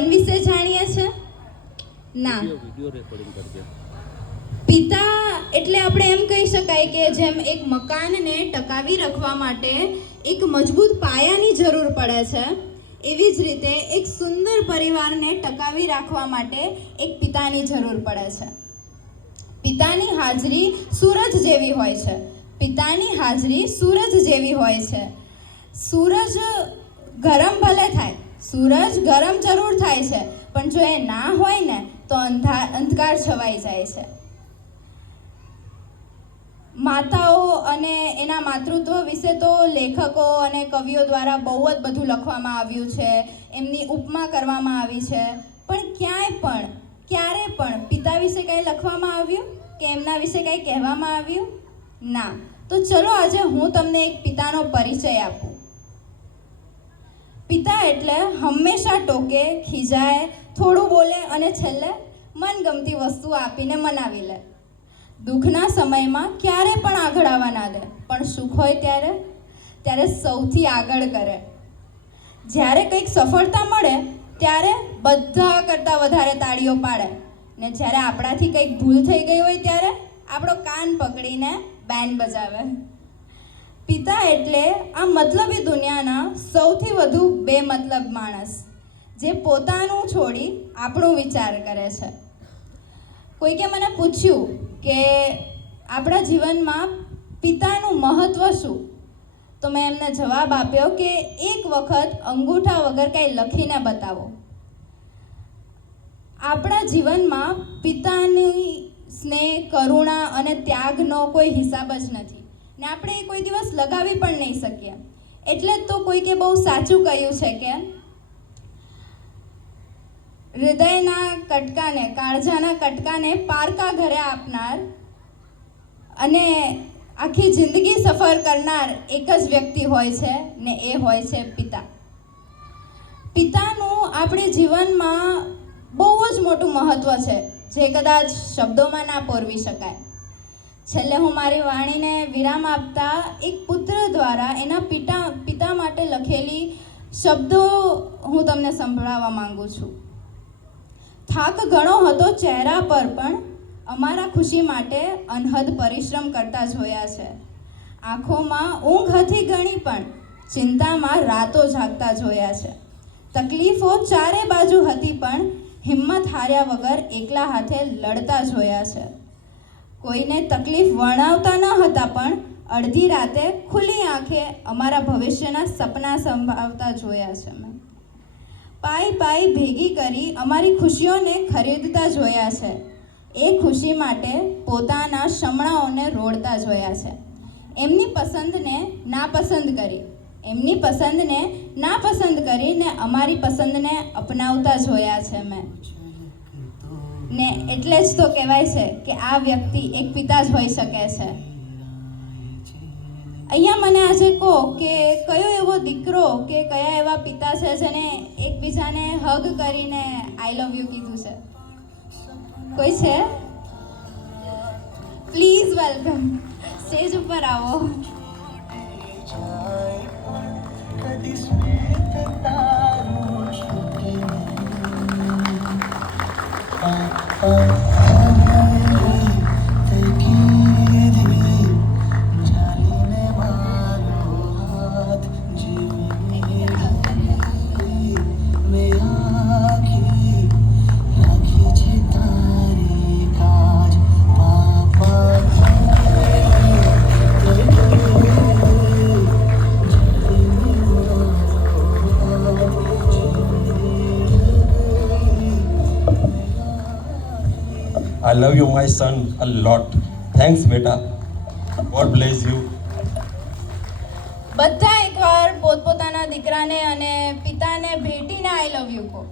સન વિશે જાણીએ છે? ના. પિતા એટલે આપણે એમ કહી શકાય કે જેમ એક મકાનને ટકાવી રાખવા માટે એક મજબૂત પાયાની જરૂર પડે છે એવી જ રીતે એક સુંદર પરિવારને ટકાવી રાખવા માટે એક પિતાની જરૂર પડે છે. પિતાની હાજરી સૂરજ જેવી હોય છે. પિતાની હાજરી સૂરજ જેવી હોય છે. સૂરજ ગરમ ભલે થાય સૂરજ ગરમ જરૂર થાય છે, પણ જો એ ના હોય ને, તો અંધાર અંધકાર છવાઈ જાય છે. માતાઓ અને એના માતૃત્વ વિશે તો લેખકો અને કવિઓ દ્વારા બહુ જ બધું લખવામાં આવ્યું છે, એમની ઉપમા કરવામાં આવી છે. પણ ક્યાંય પણ, ક્યારે પણ પિતા વિશે કંઈ લખવામાં આવ્યું? કે એમના વિશે કંઈ કહેવામાં આવ્યું? ના. તો ચલો આજે હું તમને એક પિતાનો પરિચય આપું. પિતા એટલે હંમેશા ટોકે, ખીજાય, થોડું બોલે અને છેલ્લે મનગમતી વસ્તુ આપીને મનાવી લે. દુઃખના સમયમાં ક્યારે પણ આગળ આવવા ના દે, પણ સુખ હોય ત્યારે ત્યારે સૌથી આગળ કરે. જ્યારે કંઈક સફળતા મળે, ત્યારે બધા કરતાં વધારે તાળીઓ પાડે. ને જ્યારે આપણાથી કંઈક ભૂલ થઈ ગઈ હોય ત્યારે આપણો કાન પકડીને બેન્ડ બજાવે. પિતા એટલે આ મતલબી દુનિયાના સૌથી વધુ બેમતલબ માણસ, જે પોતાનું છોડી આપણું વિચાર કરે છે. કોઈકે મને પૂછ્યું કે આપણા જીવનમાં પિતાનું મહત્ત્વ શું? તો મેં એમને જવાબ આપ્યો કે એક વખત અંગૂઠા વગર કંઈ લખીને બતાવો. આપણા જીવનમાં પિતાની સ્નેહ, કરુણા અને ત્યાગનો કોઈ હિસાબ જ નથી. ને આપણે એ કોઈ દિવસ લગાવી પણ નહીં શકીએ. એટલે જ તો કોઈકે બહુ સાચું કહ્યું છે કે હૃદયના કટકાને, કાળજાના કટકાને પારકા ઘરે આપનાર અને આખી જિંદગી સફર કરનાર એક જ વ્યક્તિ હોય છે ને એ હોય છે પિતા. પિતાનું આપણે જીવનમાં બહુ જ મોટું મહત્ત્વ છે, જે કદાચ શબ્દોમાં ના પોરવી શકાય. છેલ્લે હું મારી વાણીને વિરામ આપતા એક પુત્ર દ્વારા એના પિતા પિતા માટે લખેલી શબ્દો હું તમને સંભળાવવા માંગુ છું. થાક ઘણો હતો ચહેરા પર, પણ અમારા ખુશી માટે અનહદ પરિશ્રમ કરતા જોયા છે. આંખોમાં ઊંઘ હતી ઘણી, પણ ચિંતામાં રાતો જાગતા જોયા છે. તકલીફો ચારે બાજુ હતી, પણ હિંમત હાર્યા વગર એકલા હાથે લડતા જોયા છે. કોઈને તકલીફ વર્ણવતા ન હતા, પણ અડધી રાતે ખુલ્લી આંખે અમારા ભવિષ્યના સપના સંભાવતા જોયા છે મેં પાઈ પાઈ ભેગી કરી અમારી ખુશીઓને ખરીદતા જોયા છે. એ ખુશી માટે પોતાના શમણાઓને રોડતા જોયા છે. એમની પસંદને નાપસંદ કરી, એમની પસંદને નાપસંદ કરીને અમારી પસંદને અપનાવતા જોયા છે મેં ને એટલે જ તો કહેવાય છે કે આ વ્યક્તિ એક પિતા જ હોઈ શકે છે અહીંયા મને આજે કહો કે કયો એવો દીકરો કે કયા એવા પિતા છે જેને એકબીજાને હગ કરીને આઈ લવ યુ કીધું છે કોઈ છે પ્લીઝ વેલકમ સ્ટેજ ઉપર આવો Thank you. I love you, my son, a lot. Thanks, beta. God bless you. બધા એકવાર પોતપોતાના દીકરાને અને પિતાને ભેટીને આઈ લવ યુ કહો